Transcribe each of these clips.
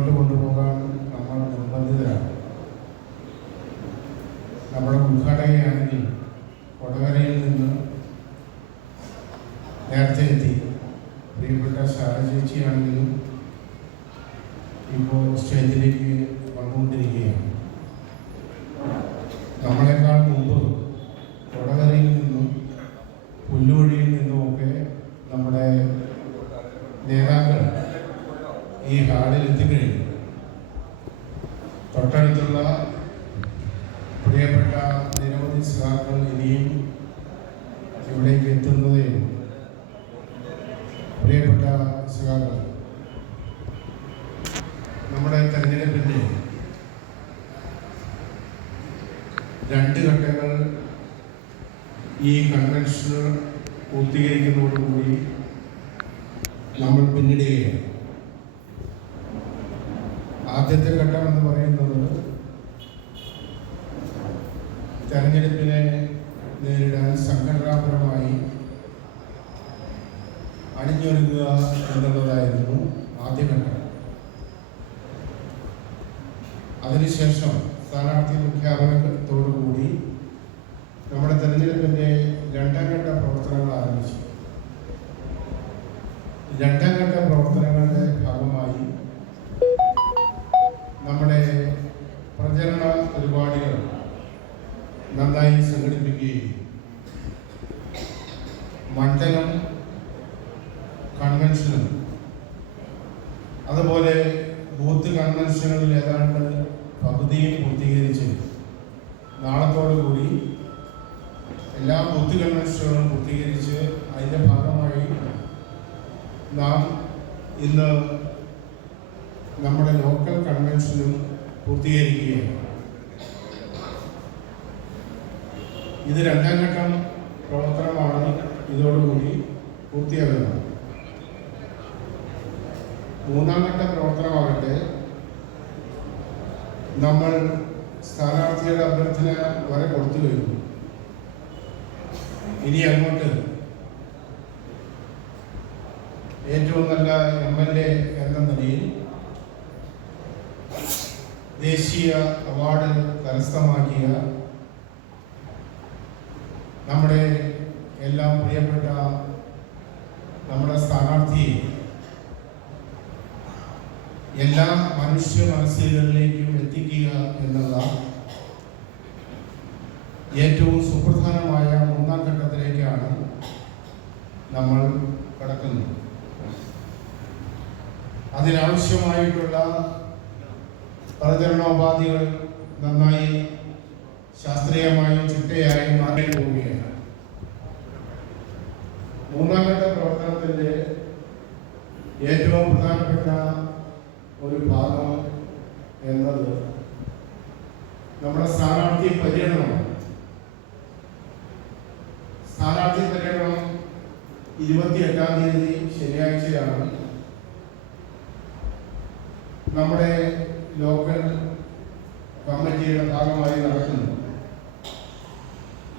മുന്നോട്ട് കൊണ്ടുപോകാൻ നമ്മൾ നിർബന്ധിതരാണ്. നമ്മുടെ ഉദ്ഘാടകയാണെങ്കിൽ കൊടകരയിൽ നിന്ന് നേരത്തെ എത്തി. പ്രിയപ്പെട്ട ശാരചേച്ചിയാണെങ്കിലും ഇപ്പോൾ സ്റ്റേജിലേക്ക് വന്നുകൊണ്ടിരിക്കുകയാണ്. നമ്മളെക്കാൾ മുമ്പ് കൊടകരയിൽ നിന്നും പുല്ലുവഴിയിൽ നിന്നുമൊക്കെ നമ്മുടെ നേതാക്കൾ ഈ ഹാളിൽ എത്തിക്കഴിഞ്ഞു. തൊട്ടടുത്തുള്ള പ്രിയപ്പെട്ട നിരവധി സഖാക്കൾ ഇനിയും ഇവിടേക്ക് എത്തുന്നതേ ഉള്ളൂ. പ്രിയപ്പെട്ട സഖാക്കൾ, നമ്മുടെ തെരഞ്ഞെടുപ്പിൻ്റെ 2 ഘട്ടങ്ങൾ ഈ കൺവെൻഷൻ പൂർത്തീകരിക്കുന്നതോടുകൂടി നമ്മൾ പിന്നിടുകയാണ്. ആദ്യത്തെ ഘട്ടം എന്ന് പറയുന്നത് തെരഞ്ഞെടുപ്പിനെ നേരിടാൻ സംഘടനാപരമായി അണിഞ്ഞൊരുങ്ങുക എന്നുള്ളതായിരുന്നു ആദ്യഘട്ടം. അതിനുശേഷം സ്ഥാനാർത്ഥി പ്രഖ്യാപനത്തോടുകൂടി നമ്മുടെ തെരഞ്ഞെടുപ്പിൻ്റെ 2ാം ഘട്ട പ്രവർത്തനങ്ങൾ ആരംഭിച്ചു. 2ാം ഘട്ട പ്രവർത്തനങ്ങളുടെ ഭാഗമായി നമ്മുടെ പ്രചരണ പരിപാടികൾ നന്നായി സംഘടിപ്പിക്കുകയും മണ്ഡലം കൺവെൻഷനും അതുപോലെ ബൂത്ത് കൺവെൻഷനുകളിൽ ഏതാണ്ട് പകുതിയും പൂർത്തീകരിച്ച് നാളത്തോടുകൂടി എല്ലാ ബൂത്ത് കൺവെൻഷനുകളും പൂർത്തീകരിച്ച് അതിൻ്റെ ഭാഗമായി നാം ഇന്ന് നമ്മുടെ ലോക്കൽ കൺവെൻഷനും പൂർത്തീകരിക്കുകയാണ്. ഇത് 2ാം ഘട്ടം പ്രവർത്തനമാണ് ഇതോടുകൂടി പൂർത്തിയാകുന്നത്. 3ാം ഘട്ട പ്രവർത്തനമാകട്ടെ, നമ്മൾ സ്ഥാനാർത്ഥിയുടെ അഭ്യർത്ഥന വരെ കൊടുത്തു കഴിഞ്ഞു. ഇനി അങ്ങോട്ട് ഏറ്റവും നല്ല MLA എന്ന നിലയിൽ ദേശീയ അവാർഡ് കരസ്ഥമാക്കിയ നമ്മുടെ എല്ലാം പ്രിയപ്പെട്ട നമ്മുടെ സ്ഥാനാർത്ഥിയെ എല്ലാ മനുഷ്യ മനസ്സുകളിലേക്കും എത്തിക്കുക എന്നുള്ള ഏറ്റവും സുപ്രധാനമായ 3ാം ഘട്ടത്തിലേക്കാണ് നമ്മൾ കടക്കുന്നത്. അതിനാവശ്യമായിട്ടുള്ള പ്രചരണോപാധികൾ നന്നായി ശാസ്ത്രീയമായും ചിട്ടയായും മാറി പോവുകയാണ്. 3ാം ഘട്ട പ്രവർത്തനത്തിൻ്റെ ഏറ്റവും പ്രധാനപ്പെട്ട ഒരു ഭാഗം എന്നത് നമ്മുടെ സ്ഥാനാർത്ഥി പര്യടനമാണ്. സ്ഥാനാർത്ഥി പര്യടനം 28ാം തീയതി ശനിയാഴ്ചയാണ് നമ്മുടെ ലോക്കൽ കമ്മിറ്റിയുടെ ഭാഗമായി നടക്കുന്നത്.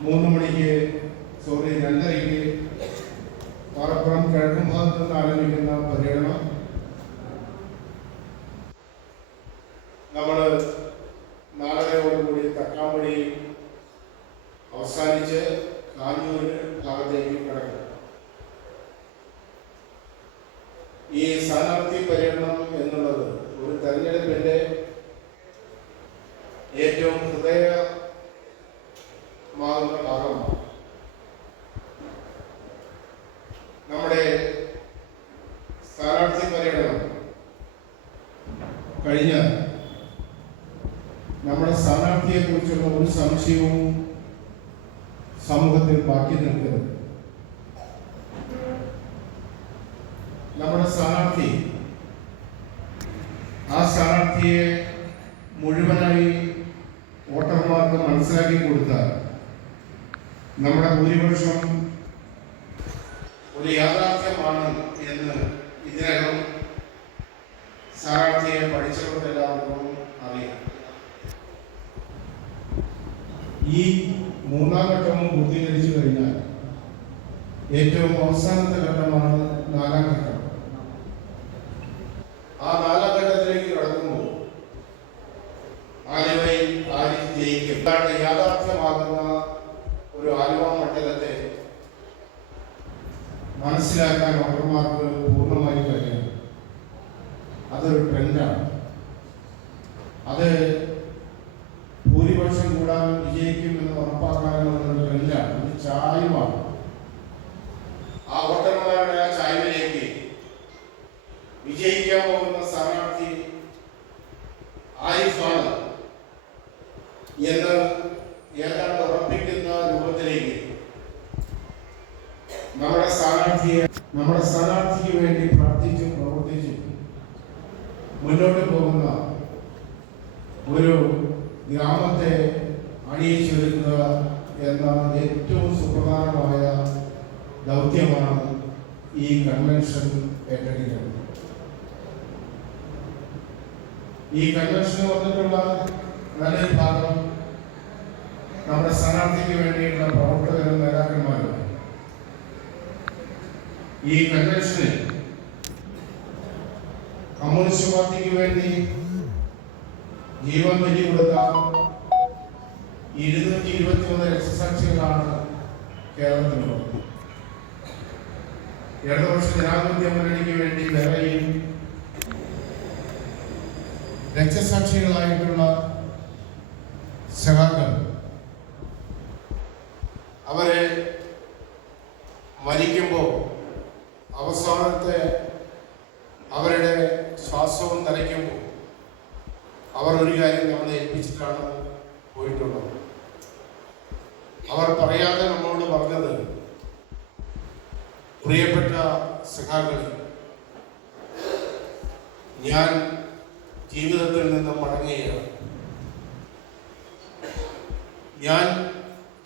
2:30 പാറപ്പുറം കിഴക്കും ഭാഗത്ത് നിന്ന് ആരംഭിക്കുന്ന പര്യടനം നമ്മൾ നാളെയോടുകൂടി തക്കാമ്പടി അവസാനിച്ച് കാഞ്ഞൂർ ഭാഗത്തേക്ക് കടക്കും. ഈ സ്ഥാനാർത്ഥി പര്യടനം എന്നുള്ളത് ഒരു തെരഞ്ഞെടുപ്പിൻ്റെ ഏറ്റവും ഹൃദയമാകുന്ന ഭാഗമാണ്. നമ്മുടെ സ്ഥാനാർത്ഥി പര്യടനം കഴിഞ്ഞാൽ നമ്മുടെ സ്ഥാനാർത്ഥിയെക്കുറിച്ചുള്ള ഒരു സംശയവും സമൂഹത്തിൽ ബാക്കി നിൽക്കരുത്. നമ്മുടെ സ്ഥാനാർത്ഥി ആ സ്ഥാനാർത്ഥിയെ മുഴുവനായി വോട്ടർമാർക്ക് മനസ്സിലാക്കി കൊടുത്താൽ നമ്മുടെ ഭൂരിപക്ഷം ഒരു യാഥാർത്ഥ്യമാണ് എന്ന് ഇതിനകം സ്ഥാനാർത്ഥിയെ പഠിച്ചവർക്കെല്ലാവർക്കും അറിയാം. ഈ 3ാം ഘട്ടവും പൂർത്തീകരിച്ചു കഴിഞ്ഞാൽ ഏറ്റവും അവസാനത്തെ ഘട്ടമാണ് 4ാം ഘട്ടം. ആ 4ാം ഘട്ടത്തിലേക്ക് കടന്നു അത് ഭൂരിപക്ഷം കൂടാൻ വിജയിക്കുമെന്ന് ഉറപ്പാക്കാനുള്ള ഒരു ട്രെൻഡാണ്, ഒരു ചായ്വാണ്. ആ വോട്ടർമാരുടെ ആ ചായ്വിലേക്ക് വിജയിക്കാൻ പോകുന്ന സ്ഥാനാർത്ഥി ആരിഫാണ് എന്ന് ഏതാണ്ട് ഉറപ്പിക്കുന്ന രൂപത്തിലേക്ക് നമ്മുടെ സ്ഥാനാർത്ഥിക്ക് വേണ്ടി പ്രാർത്ഥിച്ചും പ്രവർത്തിച്ചും മുന്നോട്ട് പോകുന്ന ഒരു ഗ്രാമത്തെ അണിയിച്ചൊരുക്കുക എന്ന ഏറ്റവും സുപ്രധാനമായ ദൗത്യമാണ് ഈ കൺവെൻഷൻ ഏറ്റെടുക്കുന്നത്. ഈ കൺവെൻഷന് വന്നിട്ടുള്ള നല്ലൊരു ഭാഗം നമ്മുടെ സ്ഥാനാർത്ഥിക്ക് വേണ്ടിയിട്ടുള്ള പ്രവർത്തകരും നേതാക്കന്മാരും. ഈ കൺവെൻഷനിൽ കമ്മ്യൂണിസ്റ്റ് പാർട്ടിക്ക് വേണ്ടി ജീവൻ ബലി കൊടുത്ത 221 രക്തസാക്ഷികളാണ് കേരളത്തിലുള്ളത്. ഇടതുപക്ഷ ജനാധിപത്യ മുന്നണിക്ക് വേണ്ടി വേറെയും രക്തസാക്ഷികളായിട്ടുള്ള സഖാക്കൾ അവരെ മരിക്കുമ്പോൾ അവസാനത്തെ അവരുടെ ശ്വാസവും നിലയ്ക്കുമ്പോൾ അവർ ഒരു കാര്യം നമ്മളെ ഏൽപ്പിച്ചിട്ടാണ് പോയിട്ടുള്ളത്. അവർ പറയാതെ നമ്മളോട് പറഞ്ഞത്, പ്രിയപ്പെട്ട സഖാക്കളെ, ഞാൻ ജീവിതത്തിൽ നിന്ന് മടങ്ങുകയാണ്. ഞാൻ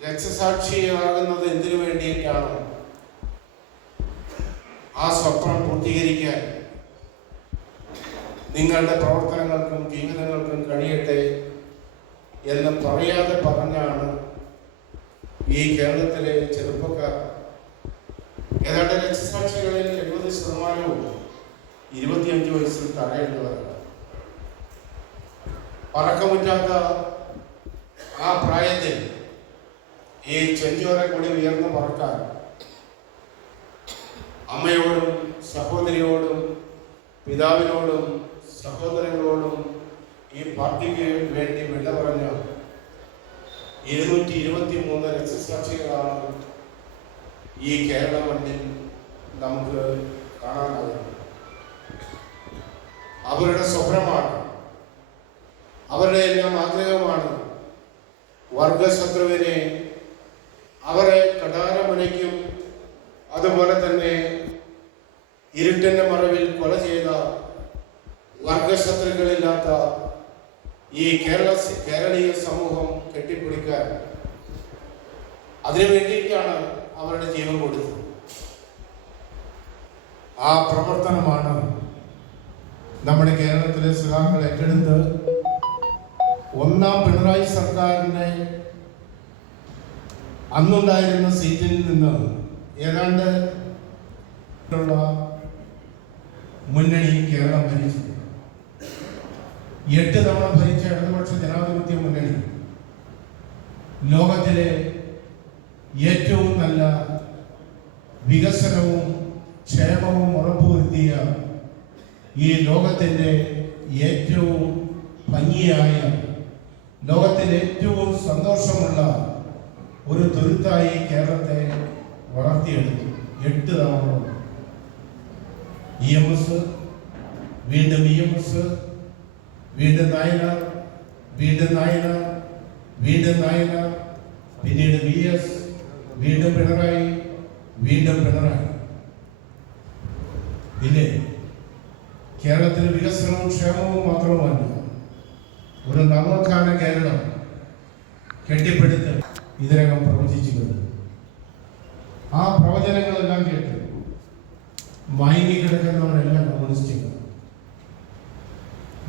രക്തസാക്ഷിയാകുന്നത് എന്തിനു വേണ്ടിയിട്ടാണ്? ആ സ്വപ്നം പൂർത്തീകരിക്കാൻ നിങ്ങളുടെ പ്രവർത്തനങ്ങൾക്കും ജീവിതങ്ങൾക്കും കഴിയട്ടെ എന്ന് പറയാതെ പറഞ്ഞാണ് ഈ കേരളത്തിലെ ചെറുപ്പക്കാർ, ഏതാണ്ട് രക്തസാക്ഷികളിൽ 70% 25 വയസ്സിൽ താഴെയുള്ളവരാണ്. പറക്കമുറ്റാത്ത ആ പ്രായത്തിൽ ഈ ചെഞ്ചോര കൂടി ഉയർന്നു പറക്കാൻ അമ്മയോടും സഹോദരിയോടും പിതാവിനോടും സഹോദരങ്ങളോടും ഈ പാർട്ടിക്ക് വേണ്ടി വിട പറഞ്ഞ 223 രക്തസാക്ഷികളാണ് ഈ കേരള മണ്ണിൽ നമുക്ക് കാണാനാകുന്നത്. അവരുടെ സ്വപ്നമാണ്, അവരുടെ എല്ലാം ആഗ്രഹമാണ് വർഗശത്രുവിനെ അവരെ കടാരമുനയ്ക്കും അതുപോലെ തന്നെ ഇരുട്ടിന്റെ മറവിൽ കൊല ചെയ്ത വർഗശത്രുക്കളില്ലാത്ത ഈ കേരളീയ സമൂഹം കെട്ടിപ്പിടിക്കാൻ അതിനു വേണ്ടിയിട്ടാണ് അവരുടെ ജീവൻ കൊടുത്തത്. ആ പ്രവർത്തനമാണ് നമ്മുടെ കേരളത്തിലെ സഖാക്കൾ ഏറ്റെടുത്ത് ഒന്നാം പിണറായി സർക്കാരിന്റെ അന്നുണ്ടായിരുന്ന സീറ്റിൽ നിന്ന് ഏതാണ്ട് മുന്നണി കേരളം ഭരിച്ചു. 8 തവണ ഭരിച്ച ഇടതുപക്ഷ ജനാധിപത്യ മുന്നണി ലോകത്തിലെ ഏറ്റവും നല്ല വികസനവും ക്ഷേമവും ഉറപ്പുവരുത്തിയ ഈ ലോകത്തിൻ്റെ ഏറ്റവും ഭംഗിയായ, ലോകത്തിൽ ഏറ്റവും സന്തോഷമുള്ള ഒരു തുരുത്തായി കേരളത്തെ വളർത്തിയെടുത്തു. 8 തവണ EMS, വീണ്ടും EMS, വീണ്ടും നായനാർ, വീണ്ടും നായനാർ, വീണ്ടും നായനാർ, പിന്നീട് VS, വീണ്ടും പിണറായി, വീണ്ടും പിണറായി. ഇല്ലേ, കേരളത്തിൽ വികസനവും ക്ഷേമവും മാത്രവുമല്ല, ഒരു നവോത്ഥാന കേരളം കെട്ടിപ്പടുത്ത് ഇതിനകം പ്രവചിച്ചിട്ടുണ്ട്. ആ പ്രവചനങ്ങളെല്ലാം കേട്ട് മയങ്ങിക്കിടക്കുന്നവരെല്ലാം കമ്മ്യൂണിസ്റ്റുകൾ.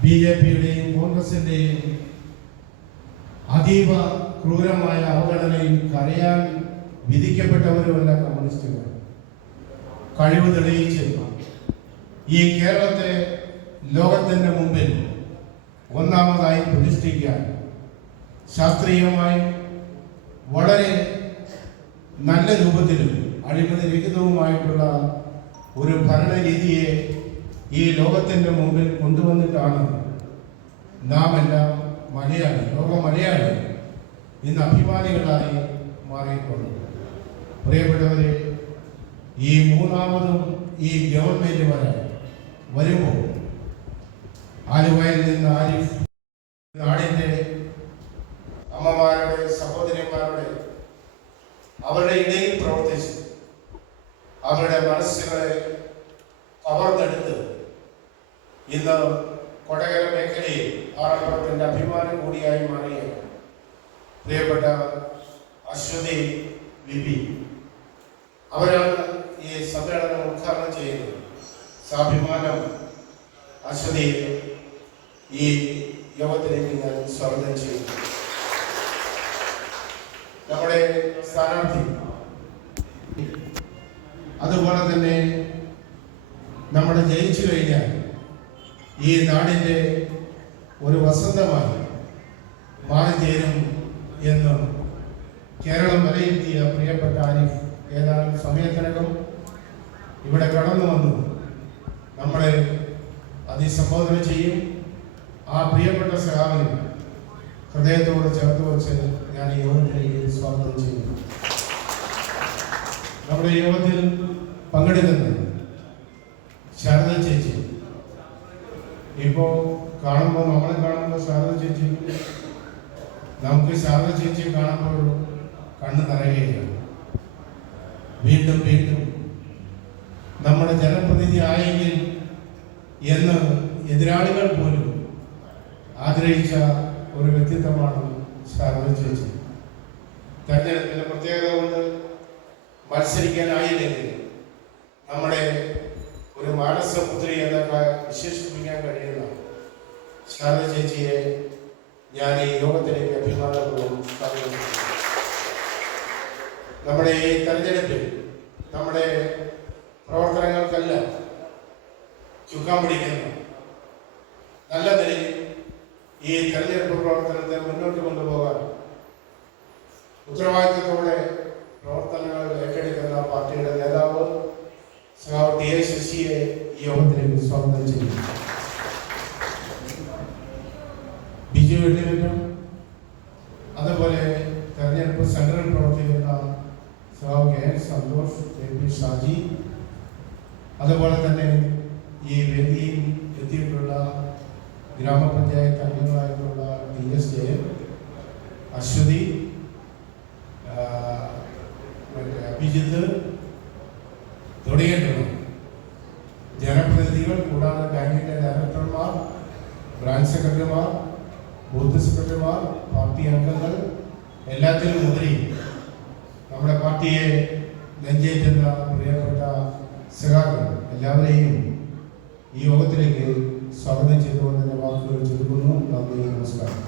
BJPയുടെയും കോൺഗ്രസിന്റെയും അതീവ ക്രൂരമായ അവഗണനയിൽ കരയാൻ വിധിക്കപ്പെട്ടവരുമല്ല കമ്മ്യൂണിസ്റ്റുകൾ. കഴിവ് തെളിയിച്ച് ഈ കേരളത്തെ ലോകത്തിന്റെ മുമ്പിൽ ഒന്നാമതായി പ്രതിഷ്ഠിക്കാൻ ശാസ്ത്രീയമായി വളരെ നല്ല രൂപത്തിലും അഴിമതി രഹിതവുമായിട്ടുള്ള ഒരു ഭരണരീതിയെ ഈ ലോകത്തിൻ്റെ മുമ്പിൽ കൊണ്ടുവന്നിട്ടാണ് നാം എല്ലാം മലയാളി, ലോക മലയാളി ഇന്ന് അഭിമാനികളായി മാറിയിട്ടുള്ളത്. പ്രിയപ്പെട്ടവരെ, ഈ മൂന്നാമതും ഈ ഗവൺമെൻറ് വരുമ്പോൾ ആലുവയിൽ നിന്ന് ആരിഫ് നാടിൻ്റെ അമ്മമാരുടെ, സഹോദരിമാരുടെ അവരുടെ ഇടയിൽ പ്രവർത്തിച്ച് അവരുടെ മനസ്സുകളെ കവർന്നെടുത്ത് ഇന്ന് കൊടകര മേഖലയിൽ ആറന്മുളത്തിൻ്റെ അഭിമാനം കൂടിയായി മാറിയ പ്രിയപ്പെട്ട അശ്വതി ബിബി അവരാണ് ഈ സമ്മേളനം ഉദ്ഘാടനം ചെയ്യുന്നത്. സ്വാഭിമാനം അശ്വതിയെ ഈ യോഗത്തിലേക്ക് ഞാൻ സ്വാഗതം ചെയ്യുന്നു. നമ്മുടെ സ്ഥാനാർത്ഥി അതുപോലെ തന്നെ നമ്മുടെ ജയിച്ചു കഴിഞ്ഞാൽ ഈ നാടിൻ്റെ ഒരു വസന്തമായി മാറിത്തീരും എന്ന് കേരളം വിലയിരുത്തിയ പ്രിയപ്പെട്ട ആരിഫ് ഏതാനും സമയത്തിനകം ഇവിടെ കടന്നു വന്നു നമ്മളെ അതിസംബോധന ചെയ്യും. ആ പ്രിയപ്പെട്ട സഹാവിനെ ഹൃദയത്തോട് ചേർത്ത് വെച്ച് ഞാൻ ഈ യോഗത്തിലേക്ക് സ്വാഗതം ചെയ്യുന്നു. നമ്മുടെ യോഗത്തിൽ പങ്കെടുക്കുന്നത് ശാരദ ചേച്ചി. ഇപ്പോൾ നമ്മളെ കാണുമ്പോൾ ശാരദ ചേച്ചി, നമുക്ക് ശാരദ ചേച്ചിയെ കാണുമ്പോൾ കണ്ണ് നിറയുകയാണ്. വീണ്ടും വീണ്ടും നമ്മുടെ ജനപ്രതിനിധി ആയെങ്കിൽ എന്ന് എതിരാളികൾ പോലും ആഗ്രഹിച്ച ഒരു വ്യക്തിത്വമാണ് ശാരദ ചേച്ചി. തെരഞ്ഞെടുപ്പിന്റെ പ്രത്യേകത കൊണ്ട് മത്സരിക്കാനായില്ലെങ്കിൽ നമ്മുടെ ഒരു മാനസപുത്രി എന്നൊക്കെ വിശേഷിപ്പിക്കാൻ കഴിയുന്ന ശാരദ ചേച്ചിയെ ഞാൻ ഈ യോഗത്തിലേക്ക് അഭിമാനപൂർവ്വം സ്വാഗതം. നമ്മുടെ ഈ തെരഞ്ഞെടുപ്പിൽ നമ്മുടെ പ്രവർത്തനങ്ങൾക്കെല്ലാം ചുക്കാൻ പിടിക്കുന്ന നല്ല നിലയിൽ ഈ തെരഞ്ഞെടുപ്പ് പ്രവർത്തനത്തെ മുന്നോട്ട് കൊണ്ടുപോകാൻ ഉത്തരവാദിത്തത്തോടെ പ്രവർത്തനങ്ങൾ ഏറ്റെടുക്കുന്ന പാർട്ടിയുടെ നേതാവ് സഖാവ് ടി എ ശശിയെ ഈ യോഗത്തിലേക്ക് സ്വാഗതം ചെയ്യുന്നു. ബിജു വെള്ളിമറ്റം, അതുപോലെ തെരഞ്ഞെടുപ്പ് സെന്ററിൽ പ്രവർത്തിക്കുന്ന സഖാവ് K N Santhosh, K P Shaji, അതുപോലെ തന്നെ ഈ വേദിയിൽ എത്തിയിട്ടുള്ള ഗ്രാമപഞ്ചായത്ത് അംഗങ്ങളായിട്ടുള്ള ടി എസ് ജയൻ, അശ്വതി, അഭിജിത്ത് തുടങ്ങിയിട്ടുള്ള ജനപ്രതിനിധികൾ, കൂടാതെ ബാങ്കിന്റെ ഡയറക്ടർമാർ, ബ്രാഞ്ച് സെക്രട്ടറിമാർ, ബൂത്ത് സെക്രട്ടറിമാർ, പാർട്ടി അംഗങ്ങൾ, എല്ലാത്തിനും ഉപരി നമ്മുടെ പാർട്ടിയെ നെഞ്ചേറ്റുന്ന പ്രിയപ്പെട്ട സഖാക്കൾ എല്ലാവരെയും ഈ യോഗത്തിലേക്ക് സ്വാഗതം ചെയ്തുകൊണ്ട് തന്നെ വാക്കുകൾ ചുരുക്കുന്നു. നന്ദി, നമസ്കാരം.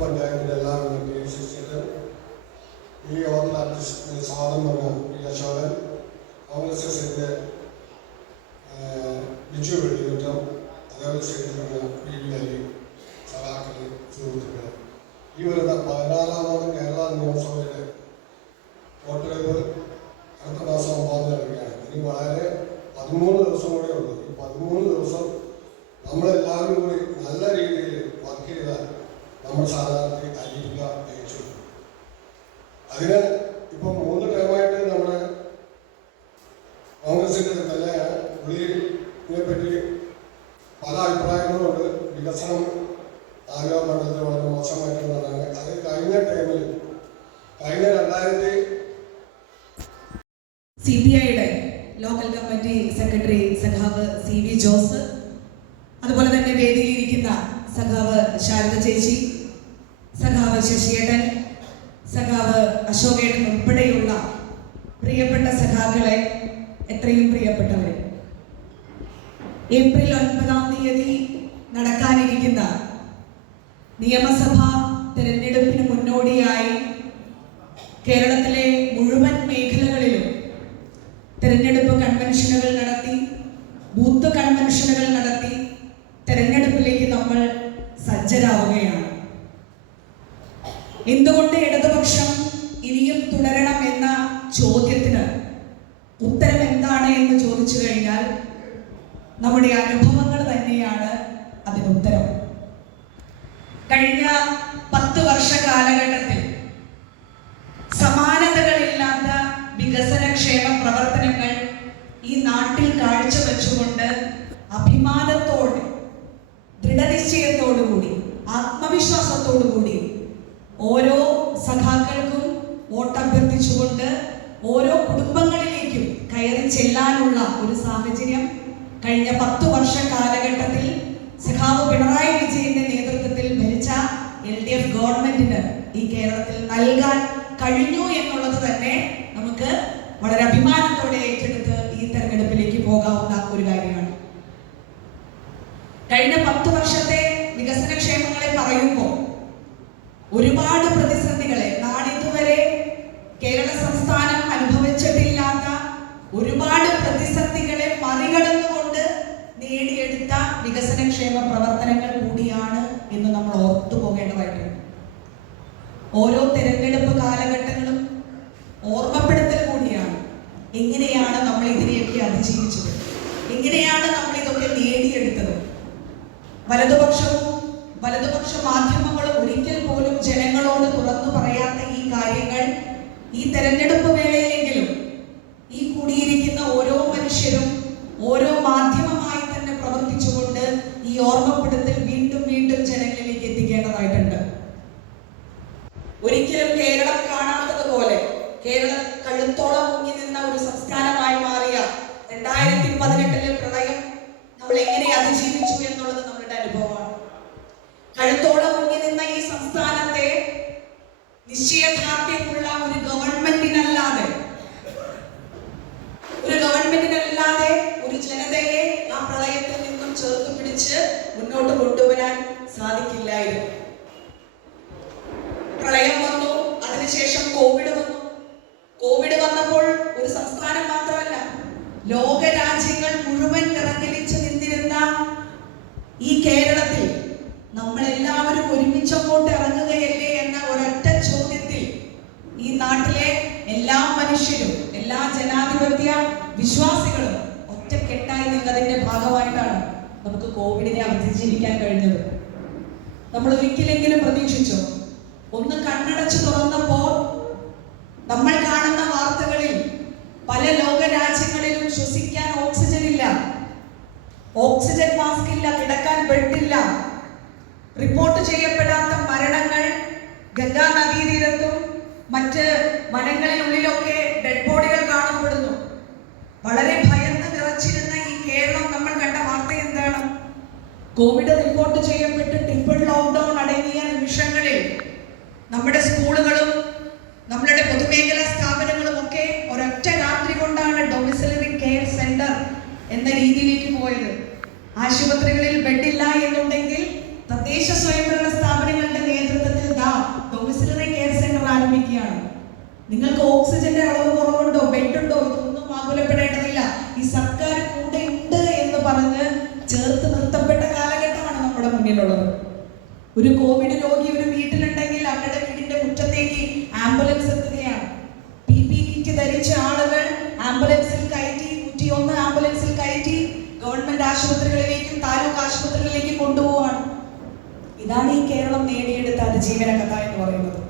പഞ്ചായത്തിലെ എല്ലാവരും ഈ യോഗത്തിൽ സ്വാഗതം പറഞ്ഞ പി അശോകൻ, കോൺഗ്രസ് എസിന്റെ ബിജു വെള്ളിമറ്റം, അതേപോലെ സ്റ്റേറ്റിലുള്ള പി വി അലി, സഖാക്കൾ, സുഹൃത്തുക്കൾ, ഈ വരുന്ന 14ാമത് കേരള നിയമസഭയിലെ വോട്ടെടുപ്പ് അടുത്ത മാസം 9 നടക്കുകയാണ്. ഇനി വളരെ 13 ദിവസം കൂടെ ഉള്ളൂ. ഈ 13 ദിവസം നമ്മളെല്ലാവരും കൂടി നല്ല രീതിയിൽ വർക്ക് ചെയ്താൽ നമ്മുടെ സ്ഥാനാർത്ഥി അരീക്ക ജയിച്ചു. അതിന് ഇപ്പം 3 ടേമായിട്ട് നമ്മുടെ കോൺഗ്രസിന്റെ തന്നെ പുള്ളിയെ പറ്റി പല അഭിപ്രായങ്ങളുണ്ട്. വികസനം ആലുവ മണ്ഡലത്തിൽ വളരെ മോശമായിട്ടുള്ളതാണ്. അത് കഴിഞ്ഞ ടൈമിൽ കഴിഞ്ഞ 2000 CPIയുടെ ലോക്കൽ കമ്മിറ്റി സെക്രട്ടറി സഖാവ് സി വി ജോസ്, അതുപോലെ തന്നെ വേദിയിലിരിക്കുന്ന സഖാവ് ശാരദ ചേച്ചി, സഖാവ് ശശിയേട്ടൻ, സഖാവ് അശോകേട്ടൻ ഉൾപ്പെടെയുള്ള പ്രിയപ്പെട്ട സഖാക്കളെ, എത്രയും പ്രിയപ്പെട്ടവരെ, ഏപ്രിൽ 9-ാം തീയതി നടക്കാനിരിക്കുന്ന നിയമസഭാ തെരഞ്ഞെടുപ്പിന് മുന്നോടിയായി കേരളത്തിലെ മുഴുവൻ മേഖലകളിലും തെരഞ്ഞെടുപ്പ് കൺവെൻഷനുകൾ നടത്തി, ബൂത്ത് കൺവെൻഷനുകൾ നടത്തി തെരഞ്ഞെടുപ്പിലേക്ക് നമ്മൾ സജ്ജരാവുകയാണ്. എന്തുകൊണ്ട് ഇടതുപക്ഷം ഇനിയും തുടരണം എന്ന ചോദ്യത്തിന് ഉത്തരം എന്താണ് എന്ന് ചോദിച്ചു കഴിഞ്ഞാൽ നമ്മളുടെ അനുഭവങ്ങൾ തന്നെയാണ് അതിനുത്തരം. കഴിഞ്ഞ 10 വർഷ കാലഘട്ടത്തിൽ സമാനതകളില്ലാത്ത വികസനക്ഷേമ പ്രവർത്തനങ്ങൾ ഈ നാട്ടിൽ കാഴ്ചവെച്ചുകൊണ്ട് അഭിമാനത്തോടെ, ദൃഢനിശ്ചയത്തോടുകൂടി, ആത്മവിശ്വാസത്തോടുകൂടി ഓരോ സഖാക്കൾക്കും വോട്ടഭ്യർത്ഥിച്ചുകൊണ്ട് ഓരോ കുടുംബങ്ങളിലേക്കും കയറി ചെല്ലാനുള്ള ഒരു സാഹചര്യം കഴിഞ്ഞ 10 വർഷ കാലഘട്ടത്തിൽ സഖാവ് പിണറായി വിജയന്റെ നേതൃത്വത്തിൽ ഭരിച്ച LDF ഗവൺമെന്റിന് ഈ കേരളത്തിൽ നൽകാൻ കഴിഞ്ഞു എന്നുള്ളത് തന്നെ നമുക്ക് വളരെ അഭിമാനത്തോടെ ഏറ്റെടുത്ത് ഈ തെരഞ്ഞെടുപ്പിലേക്ക് പോകാവുന്ന ഒരു കാര്യമാണ്. കഴിഞ്ഞ 10 വർഷത്തെ വികസനക്ഷേമങ്ങളെ പറയുമ്പോൾ ഒരുപാട് പ്രതിസന്ധികളെ, നാളിതുവരെ കേരള സംസ്ഥാനം അനുഭവിച്ചിട്ടില്ലാത്ത ഒരുപാട് പ്രതിസന്ധികളെ മറികടന്നുകൊണ്ട് നേടിയെടുത്ത വികസനക്ഷേമ പ്രവർത്തനങ്ങൾ കൂടിയാണ് എന്ന് നമ്മൾ ഓർത്തു പോകേണ്ടതായിട്ടുണ്ട്. ഓരോ തെരഞ്ഞെടുപ്പ് കാലഘട്ടങ്ങളും ഓർമ്മപ്പെടുത്തൽ കൂടിയാണ്. എങ്ങനെയാണ് നമ്മൾ ഇതിനെയൊക്കെ അതിജീവിച്ചത്, എങ്ങനെയാണ് നമ്മൾ ഇതൊക്കെ നേടിയെടുത്തത്. വലതുപക്ഷ മാധ്യമങ്ങളും ഒരിക്കൽ പോലും ജനങ്ങളോട് തുറന്നു പറയാത്ത ഈ കാര്യങ്ങൾ ഈ തെരഞ്ഞെടുപ്പ് വേളയിലെങ്കിലും ഈ കൂടിയിരിക്കുന്ന ഓരോ മനുഷ്യരും ഓരോ മാധ്യമമായി തന്നെ പ്രവർത്തിച്ചുകൊണ്ട് ഈ ഓർമ്മപ്പെടുത്തൽ വീണ്ടും വീണ്ടും ജനങ്ങളിലേക്ക് എത്തിക്കേണ്ടതായിട്ടുണ്ട്. ഒരിക്കലും കേരളം കാണാത്തതുപോലെ കേരളം കഴുത്തോളം മുങ്ങി നിന്ന ഒരു സംസ്ഥാനമായി മാറിയ 2018 പ്രളയം നമ്മൾ എങ്ങനെ അതിജീവിച്ചു എന്നുള്ളത് നമ്മളുടെ അനുഭവമാണ്. കഴുത്തോളം മുങ്ങി നിന്ന ഈ സംസ്ഥാനത്തെ നിശ്ചയദാർഢ്യമുള്ള ഒരു ഗവൺമെന്റിനല്ലാതെ ഒരു ജനതയെ ആ പ്രളയത്തിൽ നിന്നും ചേർത്ത് പിടിച്ച് മുന്നോട്ട് കൊണ്ടുവരാൻ സാധിക്കില്ലായിരുന്നു. പ്രളയം വന്നു, അതിനുശേഷം കോവിഡ് വന്നു. കോവിഡ് വന്നപ്പോൾ ഒരു സംസ്ഥാനം മാത്രമല്ല, ലോക രാജ്യങ്ങൾ മുഴുവൻ വിറങ്ങലിച്ച് നിന്നിരുന്ന ഈ കേരളത്തിൽ നമ്മളെല്ലാവരും ഒരുമിച്ചങ്ങോട്ട് ഇറങ്ങുകയല്ലേ എന്ന ഒരൊറ്റ ചോദ്യത്തിൽ ഈ നാട്ടിലെ എല്ലാ മനുഷ്യരും, എല്ലാ ജനാധിപത്യ വിശ്വാസികളും ഒറ്റക്കെട്ടായി നിന്നതിന്റെ ഭാഗമായിട്ടാണ് നമുക്ക് കോവിഡിനെ അതിജീവിക്കാൻ കഴിഞ്ഞത്. നമ്മൾ ഒരിക്കലെങ്കിലും പ്രതീക്ഷിച്ചു? ഒന്ന് കണ്ണടച്ചു തുറന്നപ്പോൾ നമ്മൾ കാണുന്ന വാർത്തകളിൽ പല ലോക രാജ്യങ്ങളിലും ശ്വസിക്കാൻ ഓക്സിജൻ ഇല്ല, ഓക്സിജൻ മാസ്ക് ഇല്ല, കിടക്കാൻ ബെഡില്ല. റിപ്പോർട്ട് ചെയ്യപ്പെടാത്ത മരണങ്ങൾ ഗംഗാ നദീതീരത്തും മറ്റ് വനങ്ങളിലുള്ളിലൊക്കെ ഡെഡ് ബോഡികൾ കാണപ്പെടുന്നു. വളരെ ഭയന്ന് വിറച്ചിരുന്ന ഈ കേരളം നമ്മൾ കണ്ട വാർത്ത എന്താണ്? കോവിഡ് റിപ്പോർട്ട് ചെയ്യപ്പെട്ട് ട്രിപ്പിൾ ലോക്ക്ഡൌൺ അടങ്ങിയ നിമിഷങ്ങളിൽ നമ്മുടെ സ്കൂളുകളും നമ്മളുടെ പൊതുമേഖലാ സ്ഥാപനങ്ങളും ഒക്കെ ഒരൊറ്റ രാത്രി കൊണ്ടാണ് ഡൊമിസിലറി കെയർ സെന്റർ എന്ന രീതിയിലേക്ക് പോയത്. ആശുപത്രികളിൽ ബെഡില്ല എന്നുണ്ടെങ്കിൽ തദ്ദേശ സ്വയംഭരണ സ്ഥാപനങ്ങളുടെ നേതൃത്വത്തിൽ ഡൊമിസിലറി കെയർ സെന്റർ ആരംഭിക്കുകയാണ്. നിങ്ങൾക്ക് ഓക്സിജന്റെ അളവ് കുറവുണ്ടോ, ബെഡുണ്ടോ, ഇതൊന്നും ആകുലപ്പെടേണ്ടതില്ല, ഈ സർക്കാർ കൂടെ ഉണ്ട് എന്ന് പറഞ്ഞ് ചേർത്ത് നിർത്തപ്പെട്ട കാലഘട്ടമാണ് നമ്മുടെ മുന്നിലുള്ളത്. ഒരു കോവിഡ് രോഗി ഒരു വീട്ടിലുണ്ടെങ്കിൽ അവരുടെ വീടിന്റെ മുറ്റത്തേക്ക് ആംബുലൻസ് എത്തുകയാണ്. PPE കിറ്റ് ധരിച്ച ആളുകൾ ആംബുലൻസിൽ കയറ്റി, 101 ആംബുലൻസിൽ കയറ്റി ഗവൺമെന്റ് ആശുപത്രികളിലേക്കും താലൂക്ക് ആശുപത്രികളിലേക്കും കൊണ്ടുപോവാണ്. ഇതാണ് ഈ കേരളം നേടിയെടുത്ത അതിജീവന കഥ എന്ന് പറയുന്നത്.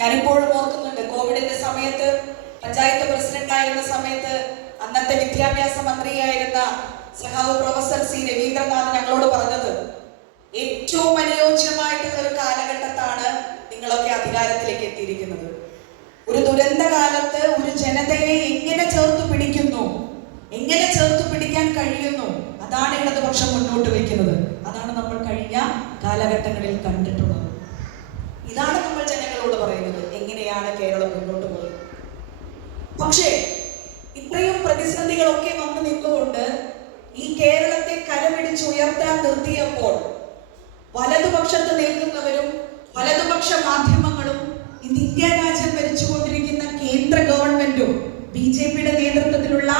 ഞാനിപ്പോഴും ഓർക്കുന്നുണ്ട്, കോവിഡിന്റെ സമയത്ത് പഞ്ചായത്ത് പ്രസിഡന്റ് ആയിരുന്ന സമയത്ത് അന്നത്തെ വിദ്യാഭ്യാസ മന്ത്രിയായിരുന്ന സഖാവ് പ്രൊഫസർ C. രവീന്ദ്രനാഥ് ഞങ്ങളോട് പറഞ്ഞത്, ഏറ്റവും അനുയോജ്യമായിട്ടുള്ള ഒരു കാലഘട്ടത്താണ് നിങ്ങളൊക്കെ അധികാരത്തിലേക്ക് എത്തിയിരിക്കുന്നത്. ഒരു ദുരന്ത കാലത്ത് ഒരു ജനതയെ എങ്ങനെ ചേർത്ത് പിടിക്കുന്നു, എങ്ങനെ ചേർത്ത് പിടിക്കാൻ കഴിയുന്നു, അതാണ് ഇടതുപക്ഷം മുന്നോട്ട് വയ്ക്കുന്നത്. അതാണ് നമ്മൾ കഴിഞ്ഞ കാലഘട്ടങ്ങളിൽ കണ്ടിട്ടുള്ളത്. ഇതാണ് നമ്മൾ ജനങ്ങളോട് പറയുന്നത്, എങ്ങനെയാണ് കേരളം മുന്നോട്ട് പോകുന്നത്. പക്ഷേ ഇത്രയും പ്രതിസന്ധികളൊക്കെ വന്നു നിന്നുകൊണ്ട് ഈ കേരളത്തെ കരപിടിച്ച് ഉയർത്താൻ നിർത്തിയപ്പോൾ വലതുപക്ഷത്ത് നിൽക്കുന്നവരും വലതുപക്ഷ മാധ്യമങ്ങളും ഇന്ന് ഇന്ത്യ രാജ്യം ഭരിച്ചുകൊണ്ടിരിക്കുന്ന കേന്ദ്ര ഗവൺമെന്റും BJPയുടെ നേതൃത്വത്തിലുള്ള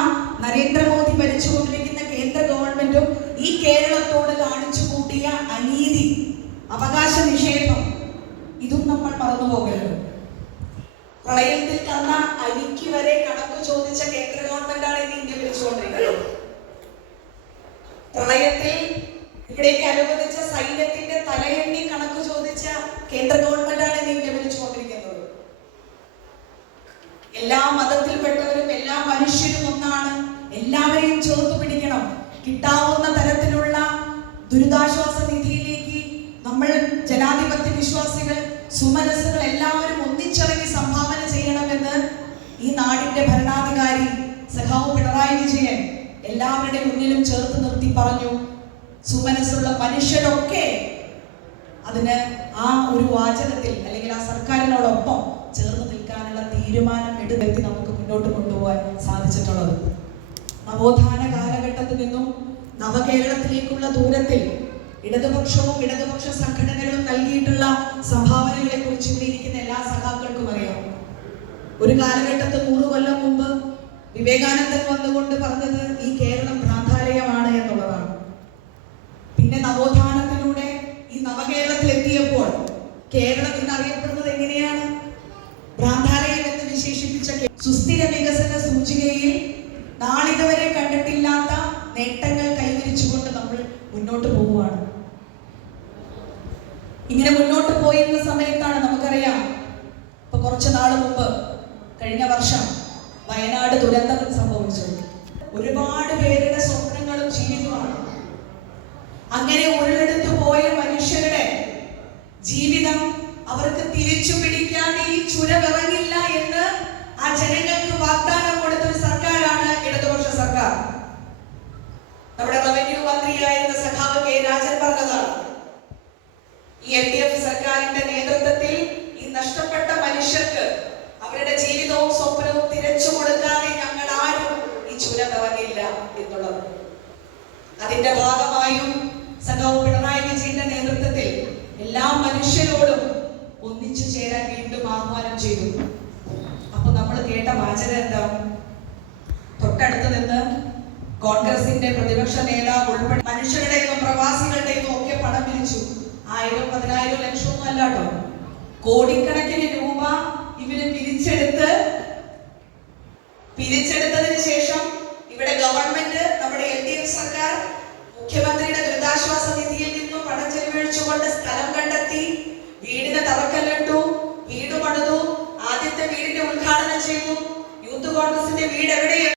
നരേന്ദ്രമോദി ഭരിച്ചുകൊണ്ടിരിക്കുന്ന കേന്ദ്ര ഗവൺമെന്റും ഈ കേരളത്തോട് കാണിച്ചു കൂട്ടിയ അനീതി, അവകാശ നിഷേധം, ഇതും നമ്മൾ മറന്നുപോകരുത്. പ്രളയത്തിൽ തന്ന അരിക്ക് വരെ കണക്ക് ചോദിച്ച കേന്ദ്ര ഗവൺമെന്റാണ് ഇന്ന് ഇന്ത്യ ഭരിച്ചുകൊണ്ടിരിക്കുന്നത്. പ്രളയത്തിൽ ഇവിടേക്ക് അനുവദിച്ച സൈന്യത്തിന്റെ തലയെണ്ണി കണക്ക് ചോദിച്ച കേന്ദ്ര ഗവൺമെന്റാണ് ഇനി വിളിച്ചുകൊണ്ടിരിക്കുന്നത്. എല്ലാ മതത്തിൽപ്പെട്ടവരും എല്ലാ മനുഷ്യരും ഒന്നാണ്. എല്ലാവരെയും ചേർത്ത് പിടിക്കണം. കിട്ടാവുന്ന തരത്തിലുള്ള ദുരിതാശ്വാസ നിധിയിലേക്ക് നമ്മൾ ജനാധിപത്യ വിശ്വാസികൾ, സുമനസ്സുകൾ എല്ലാവരും ഒന്നിച്ചിറങ്ങി സംഭാവന ചെയ്യണമെന്ന് ഈ നാടിന്റെ ഭരണാധികാരി സഖാവ് പിണറായി വിജയൻ എല്ലാവരുടെ മുന്നിലും ചേർത്ത് നിർത്തി പറഞ്ഞു. സുമനസ്സുള്ള മനുഷ്യരൊക്കെ അതിന് ആ ഒരു വാചകത്തിൽ അല്ലെങ്കിൽ ആ സർക്കാരിനോടൊപ്പം ചേർന്ന് നിൽക്കാനുള്ള തീരുമാനം എടുത്തി നമുക്ക് മുന്നോട്ട് കൊണ്ടുപോകാൻ സാധിച്ചിട്ടുള്ളത്. നവോത്ഥാന കാലഘട്ടത്തിൽ നിന്നും നവകേരളത്തിലേക്കുള്ള ദൂരത്തിൽ ഇടതുപക്ഷവും ഇടതുപക്ഷ സംഘടനകളും നൽകിയിട്ടുള്ള സംഭാവനകളെ കുറിച്ച് ഇവിടെ ഇരിക്കുന്ന എല്ലാ സഖാക്കൾക്കും അറിയാം. ഒരു കാലഘട്ടത്തിൽ 100 കൊല്ലം മുമ്പ് വിവേകാനന്ദൻ വന്നുകൊണ്ട് പറഞ്ഞത് ഈ കേരളം ഭ്രാന്താലയമാണ് എന്നുള്ളതാണ്. പിന്നെ നവോത്ഥാനത്തിലൂടെ ഈ നവകേരളത്തിൽ എത്തിയപ്പോൾ കേരളം ഇന്നറിയപ്പെടുന്നത് എങ്ങനെയാണ്? ഭ്രാന്താലയം എന്ന് വിശേഷിപ്പിച്ച സുസ്ഥിര വികസന സൂചികയിൽ നാളിതുവരെ കണ്ടിട്ടില്ലാത്ത നേട്ടങ്ങൾ കൈവരിച്ചുകൊണ്ട് നമ്മൾ മുന്നോട്ട് പോവുകയാണ്. ഇങ്ങനെ മുന്നോട്ട് പോയിരുന്ന സമയത്താണ് നമുക്കറിയാം, ഇപ്പൊ കുറച്ചു നാൾ മുമ്പ് കഴിഞ്ഞ വർഷം വയനാട് ദുരന്തം സംഭവിച്ചു. ഒരുപാട് പേരുടെ സ്വപ്നങ്ങളും ജീവിതമാണ്. അങ്ങനെ ഉള്ളെടുത്തു പോയ മനുഷ്യരുടെ ജീവിതം അവർക്ക് തിരിച്ചു പിടിക്കാൻ ഈ ചുരമിറങ്ങില്ല എന്ന് ആ ജനങ്ങൾക്ക് വാഗ്ദാനം കൊടുത്ത ഒരു സർക്കാരാണ് ഇടതുപക്ഷ സർക്കാർ. നമ്മുടെ റവന്യൂ മന്ത്രിയായിരുന്ന സഖാവ് കെ രാജൻ പറഞ്ഞതാണ്, ഈ LDF സർക്കാരിന്റെ നേതൃത്വത്തിൽ ഈ നഷ്ടപ്പെട്ട മനുഷ്യർക്ക് അവരുടെ ജീവിതവും സ്വപ്നവും തിരിച്ചു കൊടുക്കാതെ ഞങ്ങൾ ആരും ഈ ചുരമിറങ്ങില്ല എന്നുള്ളത്. അതിന്റെ ഭാഗമായും സഖാവ് പിണറായി വിജയന്റെ നേതൃത്വത്തിൽ എല്ലാ മനുഷ്യരോടും ഒന്നിച്ചു ചേരാൻ വീണ്ടും ആഹ്വാനം ചെയ്തു. അപ്പൊ നമ്മൾ കേട്ട വാചകം എന്താ? തൊട്ടടുത്ത് നിന്ന് കോൺഗ്രസിന്റെ പ്രതിപക്ഷ നേതാവ് ഉൾപ്പെടെ മനുഷ്യരുടെയും പ്രവാസികളുടെയും ഒക്കെ പണം പിരിച്ചു. 1000, 10,000 ലക്ഷമൊന്നും അല്ല കേട്ടോ, കോടിക്കണക്കിന് രൂപ ഇവര് പിരിച്ചെടുത്തതിന് ശേഷം ഇവിടെ ഗവൺമെന്റ്, നമ്മുടെ LDF സർക്കാർ മുഖ്യമന്ത്രിയുടെ ദുരിതാശ്വാസ നിധിയിൽ നിന്നും പണം ചെലവഴിച്ചുകൊണ്ട് സ്ഥലം കണ്ടെത്തി, വീടിന് തറക്കല്ലിട്ടു, വീട് പണിതു, ആദ്യത്തെ വീടിന്റെ ഉദ്ഘാടനം ചെയ്തു. യൂത്ത് കോൺഗ്രസിന്റെ വീട് എവിടെയാണ്?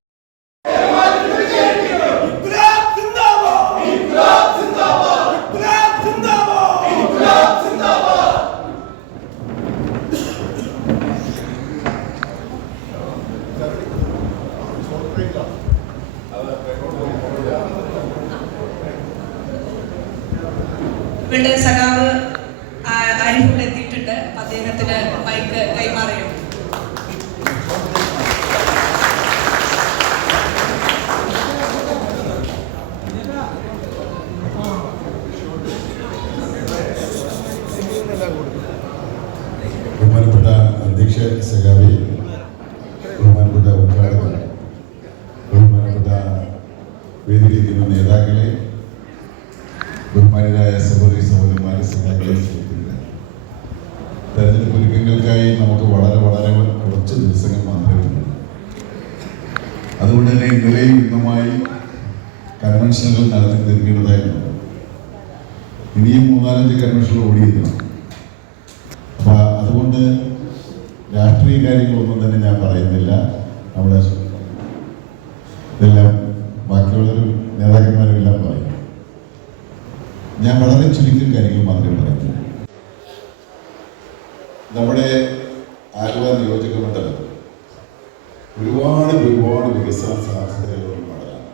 ഇവിടെ സഖാവ് ആരിഫ് എത്തിയിട്ടുണ്ട്. അദ്ദേഹത്തിന് മൈക്ക് കൈമാറിയും. ബഹുമാനപ്പെട്ട അധ്യക്ഷ സഖാവി, ബഹുമാനപ്പെട്ട ഉദ്ഘാടകർ, ബഹുമാനപ്പെട്ട വേദിയിലിരിക്കുന്ന നേതാക്കളെ, ബഹുമാനരായ സഹോദരന്മാരെ, സഖാക്കളെ, സുഹൃത്തുക്കളെ, തെരഞ്ഞെടുപ്പ് ഒരുക്കങ്ങൾക്കായി നമുക്ക് വളരെ കുറച്ച് ദിവസങ്ങൾ മാത്രമേ ഉള്ളൂ. അതുകൊണ്ട് തന്നെ ഇന്നലെയും ഇന്നുമായി കൺവെൻഷനുകൾ നടത്തി തീർക്കേണ്ടതായിരുന്നു. ഇനിയും 3-4 കൺവെൻഷനുകൾ ഓടിയെത്തണം. അപ്പൊ അതുകൊണ്ട് രാഷ്ട്രീയ കാര്യങ്ങളൊന്നും തന്നെ ഞാൻ പറയുന്നില്ല. നമ്മുടെ ഇതെല്ലാം ബാക്കിയുള്ളവരും നേതാക്കന്മാരും എല്ലാം പറയും. ഞാൻ വളരെ ചുരുക്കം കാര്യങ്ങൾ മാത്രമേ പറയുന്നു. നമ്മുടെ ആലുവ നിയോജക മണ്ഡലം ഒരുപാട് വികസന സാധ്യതകളുള്ള മണ്ഡലമാണ്.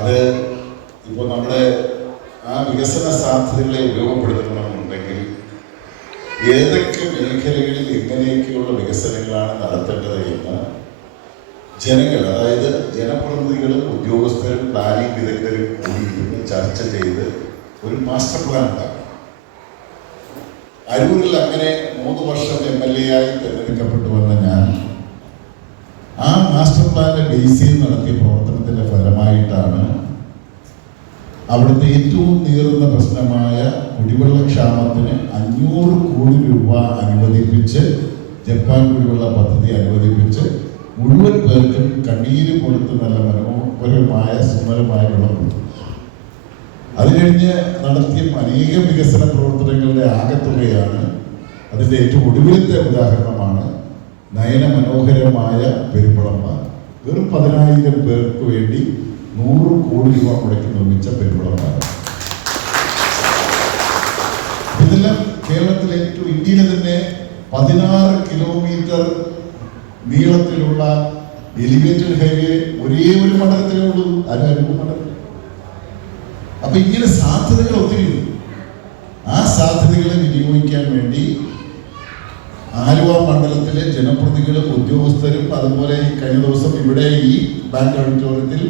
അത് ഇപ്പോൾ നമ്മുടെ ആ വികസന സാധ്യതകളെ ഉപയോഗപ്പെടുത്തണമെന്നുണ്ടെങ്കിൽ ഏതൊക്കെ മേഖലകളിൽ എങ്ങനെയൊക്കെയുള്ള വികസനങ്ങളാണ് നടത്തേണ്ടത് എന്ന് ജനങ്ങൾ, അതായത് ജനപ്രതിനിധികളും ഉദ്യോഗസ്ഥരും പ്ലാനിംഗ് വിദഗ്ധരും കൂടി ഇരുന്ന് ചർച്ച ചെയ്ത് ഒരു മാസ്റ്റർ പ്ലാൻ ഉണ്ടാക്കും. അരൂരിൽ അങ്ങനെ 3 വർഷം MLA ആയി തിരഞ്ഞെടുക്കപ്പെട്ടു വന്ന ഞാൻ ആ മാസ്റ്റർ പ്ലാന്റെ ബേസിൽ നടത്തിയ പ്രവർത്തനത്തിന്റെ ഫലമായിട്ടാണ് അവിടുത്തെ ഏറ്റവും നീറുന്ന പ്രശ്നമായ കുടിവെള്ളക്ഷാമത്തിന് 500 കോടി രൂപ അനുവദിപ്പിച്ച്, ജപ്പാൻ കുടിവെള്ള പദ്ധതി അനുവദിപ്പിച്ച് മുഴുവൻ പേർക്കും കണ്ണീര് കൊടുത്ത് നല്ല മനോഹരമായ സുന്ദരമായ വിളവ്. അത് കഴിഞ്ഞ് നടത്തിയ അനേകം വികസന പ്രവർത്തനങ്ങളുടെ ആകത്തുകയാണ്. അതിൻ്റെ ഏറ്റവും ഒടുവിലത്തെ ഉദാഹരണമാണ് നയനമനോഹരമായ പെരുമ്പളംപാലം. വെറും 10,000 പേർക്ക് വേണ്ടി 100 കോടി രൂപ മുടക്കി നിർമ്മിച്ച പെരുമ്പളംപാലം. ഇതെല്ലാം കേരളത്തിലെ ഏറ്റവും ഇന്ത്യയിലെ തന്നെ 16 കിലോമീറ്റർ നീളത്തിലുള്ള എലിവേറ്റഡ് ഹൈവേ ഒരേ ഒരു മണ്ഡലത്തിലേ ഉള്ളൂ, അരൂർ മണ്ഡലത്തിൽ. അപ്പൊ ഇങ്ങനെ സാധ്യതകൾ ഒത്തിരിയുണ്ട്. ആ സാധ്യതകളെ വിനിയോഗിക്കാൻ വേണ്ടി ആലുവ മണ്ഡലത്തിലെ ജനപ്രതിനിധികളും ഉദ്യോഗസ്ഥരും അതുപോലെ ഈ കഴിഞ്ഞ ദിവസം ഇവിടെ ഈ ബാങ്ക് ഓഡിറ്റോറിയത്തിൽ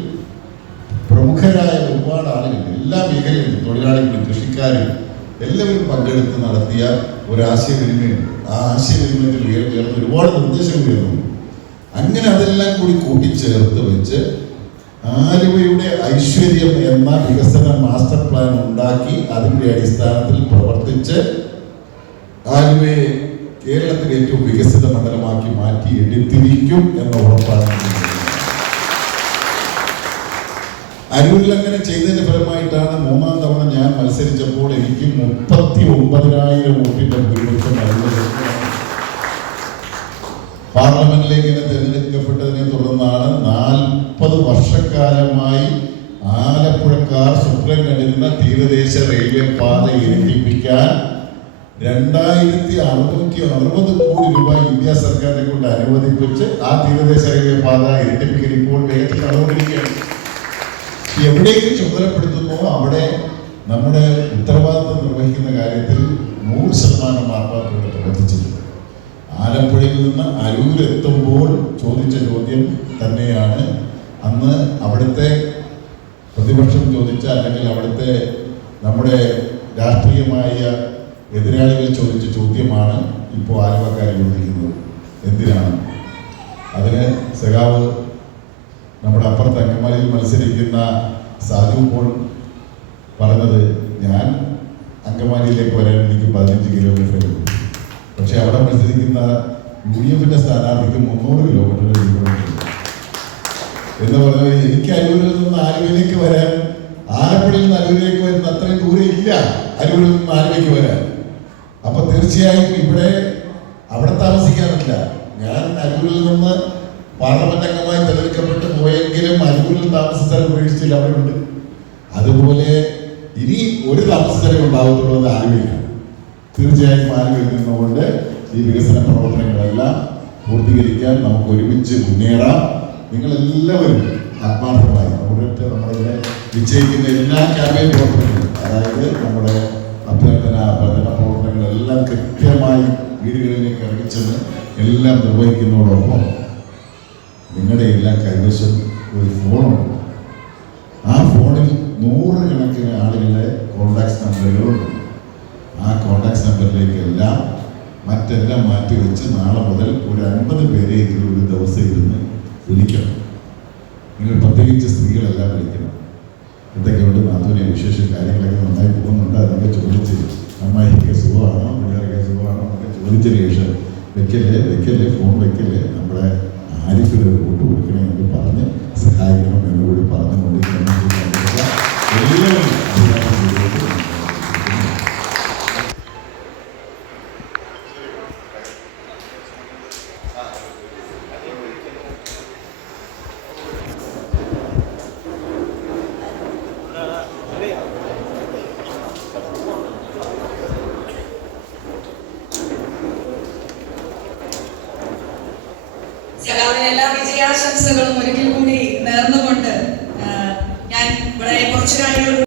പ്രമുഖരായ ഒരുപാട് ആളുകൾ എല്ലാ മേഖലയിലും തൊഴിലാളികളും കൃഷിക്കാരും എല്ലാവരും പങ്കെടുത്ത് നടത്തിയ ഒരു ആശയവിനിമയം. ആ ആശയവിനിമയത്തിൽ ഉയർന്ന ഒരുപാട് നിർദ്ദേശങ്ങൾ ഉയർന്നു. അങ്ങനെ അതെല്ലാം കൂടി കൂട്ടിച്ചേർത്ത് വെച്ച് ആലുവയുടെ ഐശ്വര്യം എന്ന വികസന മാസ്റ്റർ പ്ലാൻ ഉണ്ടാക്കി അതിൻ്റെ അടിസ്ഥാനത്തിൽ പ്രവർത്തിച്ച് ആലുവയെ കേരളത്തിലെ ഏറ്റവും വികസിത മണ്ഡലമാക്കി മാറ്റി എടുത്തിരിക്കും എന്ന ഉറപ്പാണ്. അരൂരിൽ അങ്ങനെ ചെയ്തതിന്റെ ഫലമായിട്ടാണ് 3ാം തവണ ഞാൻ മത്സരിച്ചപ്പോൾ എനിക്ക് 39,000 വോട്ടിന്റെ ഭൂരിപക്ഷം പാർലമെന്റിലേക്ക് തെരഞ്ഞെടുക്കപ്പെട്ടതിനെ തുടർന്നാണ് 40 വർഷക്കാലമായി ആലപ്പുഴക്കാർ സ്വപ്നം കണ്ടിരുന്ന തീരദേശ റെയിൽവേ പാത ഇരട്ടിപ്പിക്കാൻ 2,660 കോടി രൂപ ഇന്ത്യ സർക്കാരിനെ കൊണ്ട് അനുവദിപ്പിച്ച് ആ തീരദേശ റെയിൽവേ പാത ഇരട്ടിപ്പിക്കൽ ഇപ്പോൾ വേഗത്തിൽ നടന്നുകൊണ്ടിരിക്കുകയാണ്. എവിടേക്ക് ചുമതലപ്പെടുത്തുന്നോ അവിടെ നമ്മുടെ ഉത്തരവാദിത്വം നിർവഹിക്കുന്ന കാര്യത്തിൽ 100% ആത്മാർത്ഥതയോടെ പ്രവർത്തിച്ചിട്ടുണ്ട്. ആലപ്പുഴയിൽ നിന്ന് അരൂരെത്തുമ്പോൾ ചോദിച്ച ചോദ്യം തന്നെയാണ് അന്ന് അവിടുത്തെ പ്രതിപക്ഷം ചോദിച്ച, അല്ലെങ്കിൽ അവിടുത്തെ നമ്മുടെ രാഷ്ട്രീയമായ എതിരാളികൾ ചോദിച്ച ചോദ്യമാണ് ഇപ്പോൾ ആലുവക്കാർ ചോദിക്കുന്നത്. എന്തിനാണ്? അതിന് സഖാവ് നമ്മുടെ അപ്പുറത്ത് അങ്കമാലിയിൽ മത്സരിക്കുന്ന സാജു പോൾ പറഞ്ഞത്, ഞാൻ അങ്കമാലിയിലേക്ക് വരാൻ എനിക്ക് 15 കിലോമീറ്റർ ഉള്ളൂ, പക്ഷെ അവിടെ മത്സരിക്കുന്ന UDF സ്ഥാനാർത്ഥിക്ക് 300 കിലോമീറ്റർ എന്ന് പറഞ്ഞാൽ എനിക്ക് അരൂരിൽ നിന്ന് ആലുവയിലേക്ക് വരാൻ, ആലപ്പുഴയിൽ നിന്ന് അരൂരിലേക്ക് വരുന്ന അത്രയും ദൂരം ഇല്ല അരൂരിൽ നിന്ന് ആലുവയ്ക്ക് വരാൻ. അപ്പൊ തീർച്ചയായും അവിടെ താമസിക്കാൻ പറ്റില്ല. ഞാൻ അരൂരിൽ നിന്ന് പാർലമെന്റ് അംഗമായി തെരഞ്ഞെടുക്കപ്പെട്ട് പോയെങ്കിലും അരൂരിൽ താമസ സ്ഥലം ഉപേക്ഷിച്ചില്ല, അവിടെ ഉണ്ട്. അതുപോലെ ഇനി ഒരു താമസ സ്ഥലം ഉണ്ടാകത്തുള്ളൂ, അത് ആലുവയിലാണ്. തീർച്ചയായും ആലുവയിൽ നിന്നുകൊണ്ട് ഈ വികസന പ്രവർത്തനങ്ങളെല്ലാം പൂർത്തീകരിക്കാൻ നമുക്ക് ഒരുമിച്ച് മുന്നേറാം. നിങ്ങളെല്ലാവരും ആത്മാർത്ഥമായി നമ്മളിവിടെ വിജയിക്കുന്ന എല്ലാ ക്യാമ്പയിൻ പ്രവർത്തനങ്ങളും, അതായത് നമ്മുടെ അഭ്യർത്ഥന ഭജന പ്രവർത്തനങ്ങളെല്ലാം കൃത്യമായി വീടുകളിലേക്ക് ഇറങ്ങിച്ചെന്ന് എല്ലാം നിർവഹിക്കുന്നതോടൊപ്പം നിങ്ങളുടെ എല്ലാം കൈവശം ഒരു ഫോണുണ്ട്. ആ ഫോണിൽ 100 കണക്കിന് ആളുകളുടെ കോൺടാക്ട് നമ്പറുകളുണ്ട്. ആ കോൺടാക്ട് നമ്പറിലേക്കെല്ലാം മറ്റെല്ലാം മാറ്റിവെച്ച് നാളെ മുതൽ ഒരു 50 പേരെയെങ്കിലും ഒരു ദിവസം ഇരുന്ന് വിളിക്കണം. നിങ്ങൾ പ്രത്യേകിച്ച് സ്ത്രീകളെല്ലാം വിളിക്കണം. എന്തൊക്കെയുണ്ട് നാഥുവിനെ വിശേഷ കാര്യങ്ങളൊക്കെ നന്നായി പോകുന്നുണ്ട് എന്നൊക്കെ ചോദിച്ച്, അമ്മായിക്ക് സുഖമാണോ, പിള്ളേരൊക്കെ സുഖമാണോ എന്നൊക്കെ ചോദിച്ചതിന് ശേഷം വെക്കല്ലേ ഫോൺ വെക്കല്ലേ, നമ്മുടെ ആരിഫിന് ഒരു വോട്ട് കൊടുക്കണേ എന്ന് പറഞ്ഞ് സഹായിക്കണം എന്നുകൂടി പറഞ്ഞുകൊണ്ട് എല്ലാവരും സഖാവിന് എല്ലാ വിജയാശംസകളും ഒരിക്കൽ കൂടി നേർന്നുകൊണ്ട് ഞാൻ ഇവിടെ കുറച്ചു കാര്യങ്ങൾ